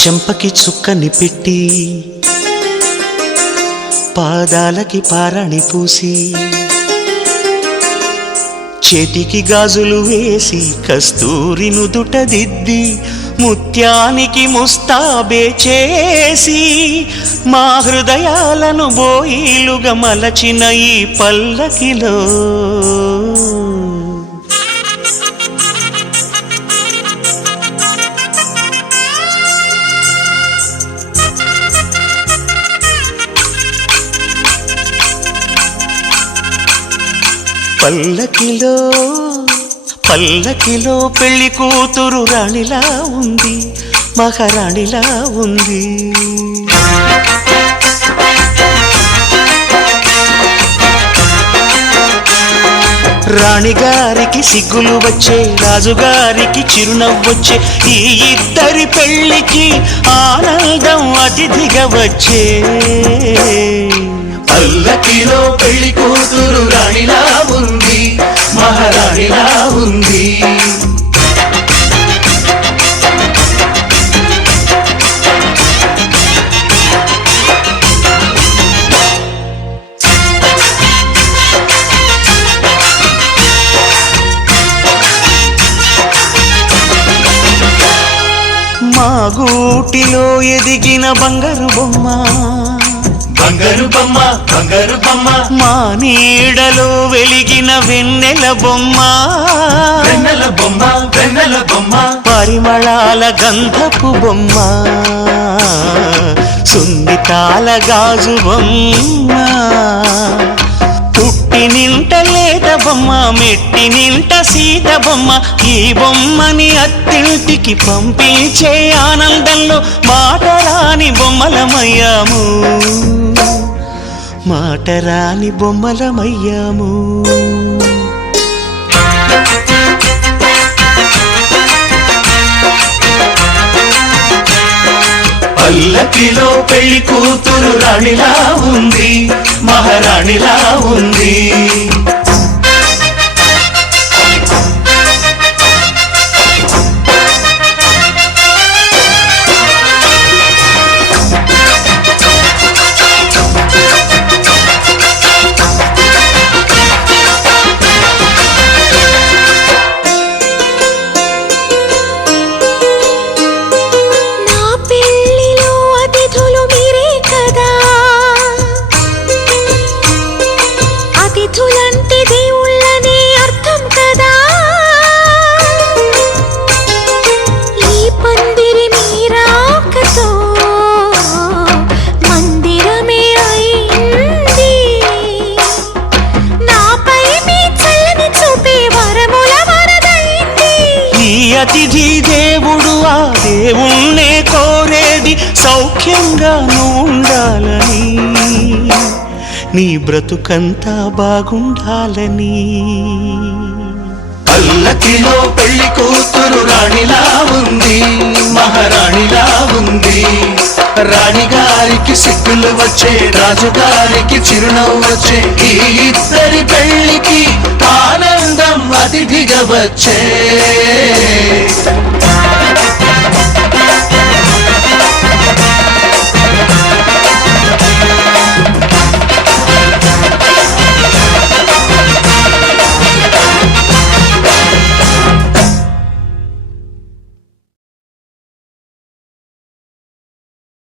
చెంపకి చుక్కని పెట్టి పాదాలకి పారాణి పూసి చేతికి గాజులు వేసి కస్తూరి నుదుట దిద్ది ముత్యానికి ముస్తాబే చేసి మా హృదయాలను బోయిలుగా మలచిన ఈ పల్లకిలో పల్లకిలో పల్లకిలో పెళ్లి కూతురు రాణిలా ఉంది, మహారాణిలా ఉంది. రాణిగారికి సిగ్గులు వచ్చే, రాజుగారికి చిరునవ్వొచ్చే, ఈ ఇద్దరి పెళ్లికి ఆనందం అతిథిగా వచ్చే. పల్లకిలో పెళ్లి కూతురు రాణిలా ఉంది, మహారాణిలా ఉంది. మా గూటిలో ఎదిగిన బంగారు బొమ్మ, బంగారు బొమ్మ, బంగారు బొమ్మ. మా నీడలో వెలిగిన వెన్నెల బొమ్మ, వెన్నెల బొమ్మ, వెన్నెల బొమ్మ. పరిమళాల గంధపు బొమ్మ, సున్నితాల గాజు బొమ్మ. పుట్టి నింట లేత బొమ్మ, మెట్టి నింట సీత బొమ్మ. ఈ బొమ్మని అత్తింటికి పంపించే ఆనందంలో మాటరాని బొమ్మలమయ్యాము, మాటరాని బొమ్మలమయ్యాము. పల్లకిలో పెళ్లి కూతురు రాణిలా ఉంది, మహారాణిలా ఉంది. అతిథి దేవుడు ఆ దేవుణ్ణే కోరేది సౌఖ్యంగా నువ్వు ఉండాలని, నీ బ్రతుకంతా బాగుండాలని. పల్లకిలో పెళ్లి కూతురు రాణిలా ఉంది, మహారాణిలా ఉంది. రాణిగారికి సిగ్గులు వచ్చే, రాజుగారికి చిరునవ్వు వచ్చే, ఈ ఇద్దరి పెళ్లికి ఆనందం అతిథిగా వచ్చే.